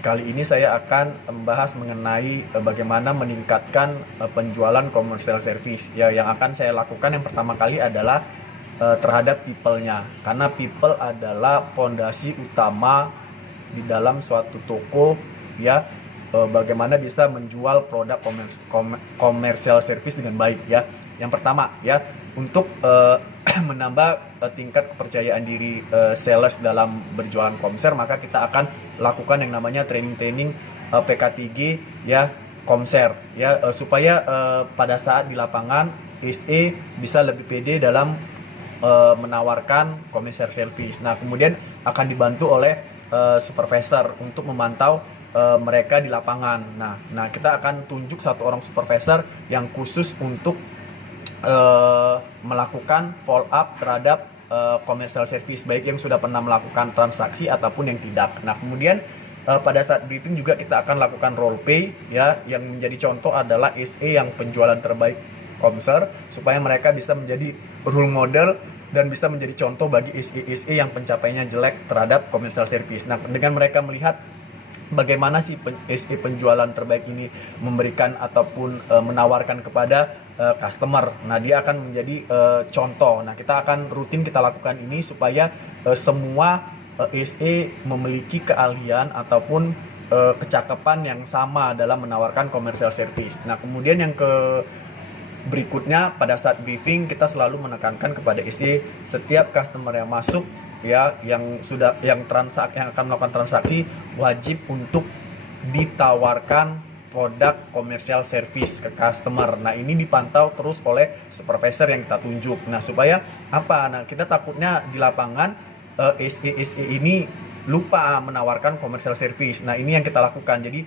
Kali ini saya akan membahas mengenai bagaimana meningkatkan penjualan commercial service. Ya, yang akan saya lakukan yang pertama kali adalah terhadap people-nya. Karena people adalah fondasi utama di dalam suatu toko, ya. Bagaimana bisa menjual produk commercial service dengan baik, ya. Yang pertama, ya, untuk menambah tingkat kepercayaan diri sales dalam berjualan komser, maka kita akan lakukan yang namanya training PK3, ya, komser, ya, supaya pada saat di lapangan SE bisa lebih pede dalam menawarkan commercial service. Nah, kemudian akan dibantu oleh supervisor untuk memantau mereka di lapangan. Nah, kita akan tunjuk satu orang supervisor yang khusus untuk melakukan follow up terhadap commercial service, baik yang sudah pernah melakukan transaksi ataupun yang tidak. Nah, kemudian pada saat briefing juga kita akan lakukan role play, ya, yang menjadi contoh adalah SE yang penjualan terbaik Komser, supaya mereka bisa menjadi role model dan bisa menjadi contoh bagi SE yang pencapaiannya jelek terhadap commercial service. Nah, dengan mereka melihat bagaimana sih SE penjualan terbaik ini memberikan ataupun menawarkan kepada customer. Nah, dia akan menjadi contoh. Nah, kita akan rutin kita lakukan ini supaya semua SE memiliki keahlian ataupun kecakapan yang sama dalam menawarkan commercial service. Nah, kemudian yang berikutnya, pada saat briefing kita selalu menekankan kepada SE, setiap customer yang masuk, ya, yang akan melakukan transaksi wajib untuk ditawarkan produk commercial service ke customer. Nah, ini dipantau terus oleh supervisor yang kita tunjuk. Nah, supaya apa? Nah, kita takutnya di lapangan SE ini lupa menawarkan commercial service. Nah, ini yang kita lakukan. Jadi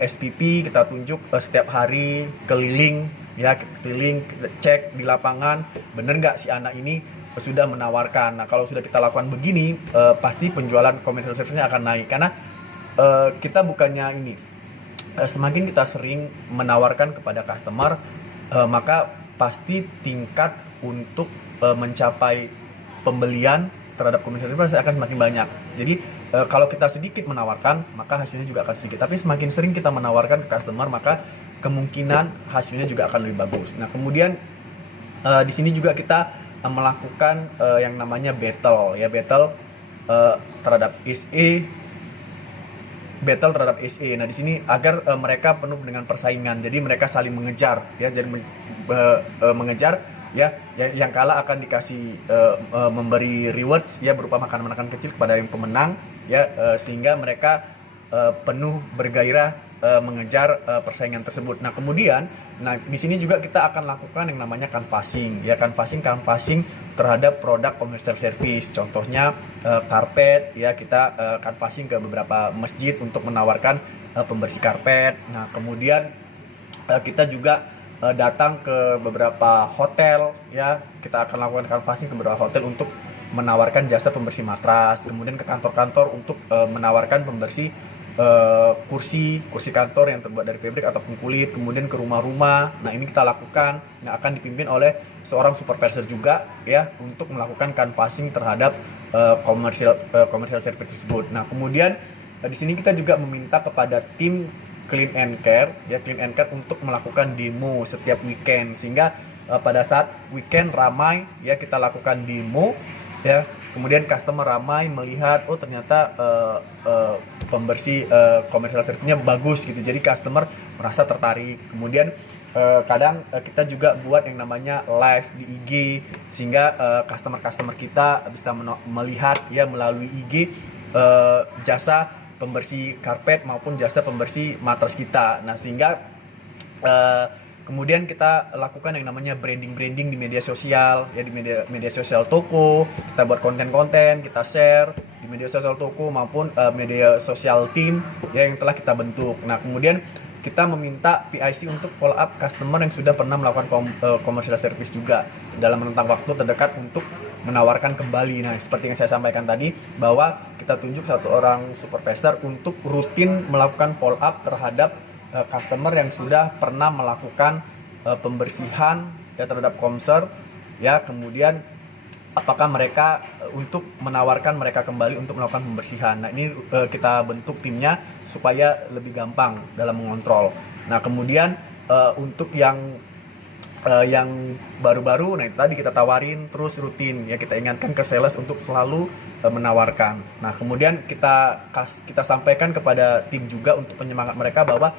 SPP kita tunjuk setiap hari keliling, ya, keliling cek di lapangan, bener nggak si anak ini sudah menawarkan. Nah, kalau sudah kita lakukan begini, pasti penjualan commercial service-nya akan naik. Karena kita bukannya ini, semakin kita sering menawarkan kepada customer, maka pasti tingkat untuk mencapai pembelian terhadap commercial service akan semakin banyak. Jadi kalau kita sedikit menawarkan, maka hasilnya juga akan sedikit. Tapi semakin sering kita menawarkan ke customer, maka kemungkinan hasilnya juga akan lebih bagus. Nah, kemudian di sini juga kita melakukan yang namanya battle, ya, battle terhadap SE. Nah, di sini agar mereka penuh dengan persaingan. Jadi mereka saling mengejar, ya, jadi mengejar, ya, yang kalah akan dikasih memberi rewards, ya, berupa makanan-makanan kecil kepada yang pemenang, ya, sehingga mereka penuh bergairah mengejar persaingan tersebut. Nah, kemudian, di sini juga kita akan lakukan yang namanya canvassing, ya, canvassing terhadap produk commercial service. Contohnya karpet, ya, kita canvassing ke beberapa masjid untuk menawarkan pembersih karpet. Nah, kemudian kita juga datang ke beberapa hotel, ya, kita akan lakukan canvassing ke beberapa hotel untuk menawarkan jasa pembersih matras. Kemudian ke kantor-kantor untuk menawarkan pembersih kursi kantor yang terbuat dari fabrik ataupun kulit. Kemudian ke rumah-rumah. Nah, ini kita lakukan. Nah, akan dipimpin oleh seorang supervisor juga, ya, untuk melakukan canvassing terhadap commercial service tersebut. Nah, kemudian di sini kita juga meminta kepada tim Clean and Care, ya, Clean and Care untuk melakukan demo setiap weekend, sehingga pada saat weekend ramai, ya, kita lakukan demo, ya, kemudian customer ramai melihat, oh, ternyata pembersih commercial service-nya bagus gitu, jadi customer merasa tertarik. Kemudian kadang kita juga buat yang namanya live di IG, sehingga customer kita bisa melihat, ya, melalui IG jasa pembersih karpet maupun jasa pembersih matras kita. Nah, sehingga kemudian kita lakukan yang namanya branding di media sosial, ya, di media sosial toko. Kita buat konten-konten, kita share di media sosial toko maupun media sosial tim, ya, yang telah kita bentuk. Nah, kemudian kita meminta PIC untuk follow up customer yang sudah pernah melakukan commercial service juga dalam rentang waktu terdekat untuk menawarkan kembali. Nah, seperti yang saya sampaikan tadi, bahwa kita tunjuk satu orang supervisor untuk rutin melakukan follow up terhadap customer yang sudah pernah melakukan pembersihan, ya, terhadap komser, ya, kemudian apakah mereka untuk menawarkan mereka kembali untuk melakukan pembersihan. Nah, ini kita bentuk timnya supaya lebih gampang dalam mengontrol. Nah, kemudian untuk yang baru-baru, nah itu tadi kita tawarin terus rutin ya, kita ingatkan ke sales untuk selalu menawarkan. Nah, kemudian kita sampaikan kepada tim juga untuk penyemangat mereka bahwa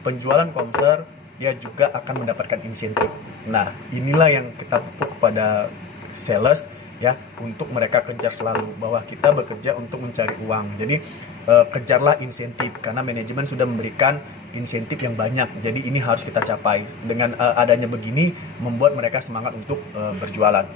penjualan konser ya juga akan mendapatkan insentif. Nah, inilah yang kita pupuk kepada sales ya, untuk mereka kejar selalu bahwa kita bekerja untuk mencari uang. Jadi kejarlah insentif karena manajemen sudah memberikan insentif yang banyak. Jadi ini harus kita capai. Dengan adanya begini membuat mereka semangat untuk berjualan.